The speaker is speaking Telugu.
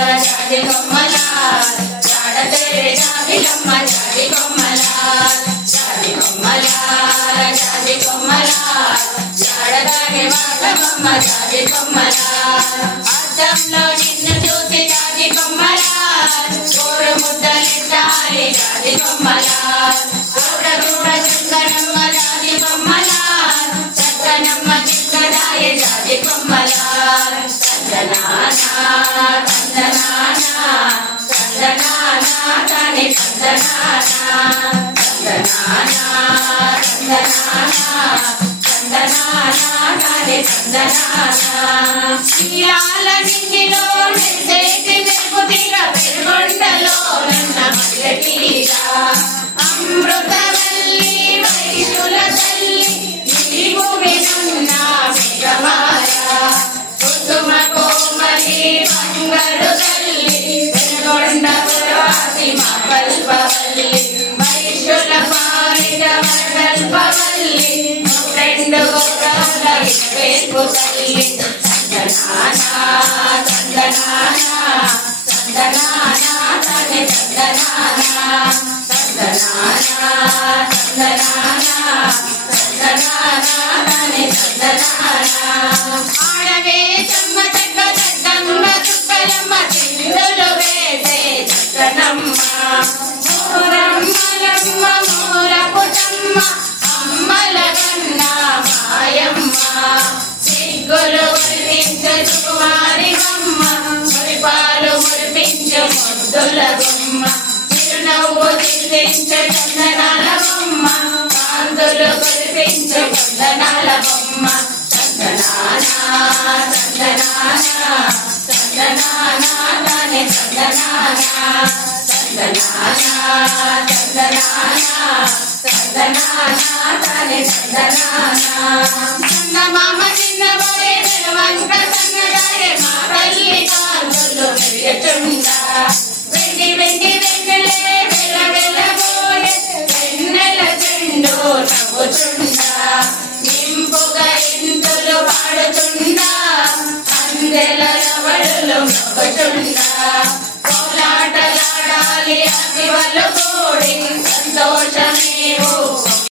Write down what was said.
జాజి కొమ్మల జాడతే జాబిలమ్మ జాజి కొమ్మల జాజి కొమ్మల జాజి కొమ్మల జాడతాగే వాగమమ్మ జాజి కొమ్మల అద్దంలో నిన్ను చూసి జాజి కొమ్మల గోరు ముద్దలిట్టాలి జాజి కొమ్మల గోడ గోడ చుక్కనమ్మ జాజి కొమ్మల చక్కనమ్మ చిక్కడాయే జాజి కొమ్మల తందనానా తందనానా తందనానా తని తందనానా తందనానా తందనానా తందనానా తని తందనానా చీరాల నింగిలో నిందేటి వెలుగు తీర పెరుగొండలో నన్న మల్లె తీర అమృతవల్లి వైశుల తల్లి ఈ భూమి నన్న మేఘమాల కుసుమ కోమలి బంగారు తల్లి పెరుగొండ పురవాసి మా కల్పవల్లి వైశుల పాలిట కల్పవల్లి రెండు గోరాల వేపు తల్లి తందనానా తందనానా తందనానా తని తందనానా తందనానా తందనానా తందనానా తని తందనానా ఆడవే చెమ్మ చెక్క చెక్కమ్మ చుక్కలమ్మ చిందులు వేసే చక్కనమ్మ మూరమ్మలమ్మ మూర పుటమ్మ అమ్మల కన్న మాయమ్మ సిగ్గులు మురిపించు కుమారివమ్మ మురిపాలు మురిపించు ముద్దుల గుమ్మ చిరునవ్వు చిందించు చందనాల బొమ్మ కాంతులు కురిపించు చందనాల బొమ్మ తందనానా తందనానా తందనానా తని తందనానా తందనానా తందనానా తందనానా తని తందనానా చందమామ చిన్నబోయే వెలువంక సన్నదాయే మా తల్లి కాంతులు మెరుగుచుండా వెండి వెండి వెన్నెలే వెల వెలబోయే వెన్నెల చెండు నవ్వుచుండా నింపుగా ఇంతులు పాడుచుండా అందెల రవడులు నవ్వుచుండా